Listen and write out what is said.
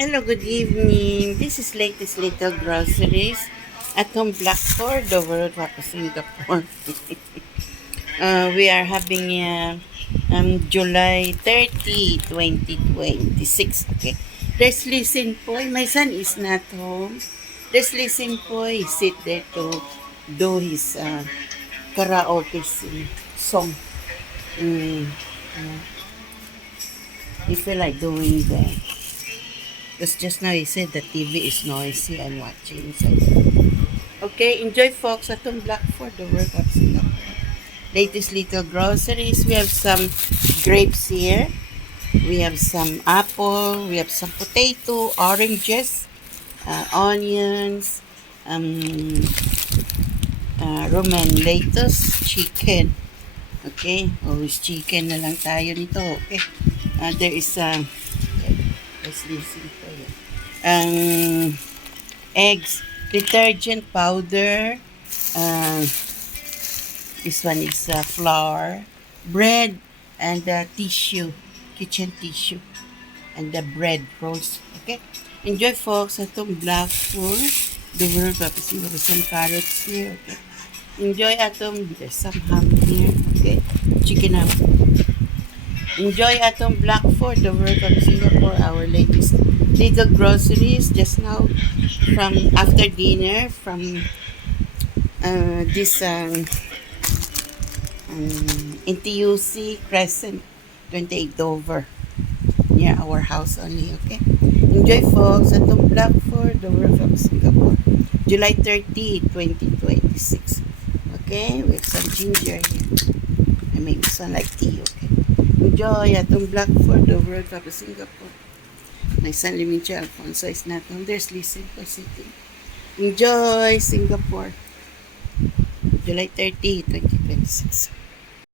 Hello, good evening. This is Latest Little Groceries at home Blackford, the world of Singapore. We are having July 30, 2026. Okay. There's Listen Poy. My son is not home. There's Listen Poy. Sit there to do his karaoke song. Mm, he feel like doing that. Because just now he said the TV is noisy and watching. So, okay, enjoy folks at home Blackford, the world of Singapore. Latest little groceries. We have some grapes here. We have some apple. We have some potato, oranges, onions, um, Roman lettuce, chicken. Okay, always chicken na lang tayo nito. Okay, there is let's listen to it. Eggs, detergent powder. This one is flour, bread, and tissue, kitchen tissue, and the bread rolls. Okay, enjoy folks. Atong black food. The world of some carrots here. Okay, enjoy atom. There's some ham here. Okay, chicken ham. Enjoy atong Blackford, the world of Singapore, our latest little groceries just now from after dinner from this NTUC Crescent 28 Dover near our house only, okay? Enjoy folks atong Blackford, the world of Singapore, July 30, 2026. Okay, we have some ginger here. I make this one like tea, okay? Enjoy atong Blackford, the world of Singapore. My son Limincha Alfonso is not on. There's Listen for sitting. Enjoy Singapore. July 30, 2026.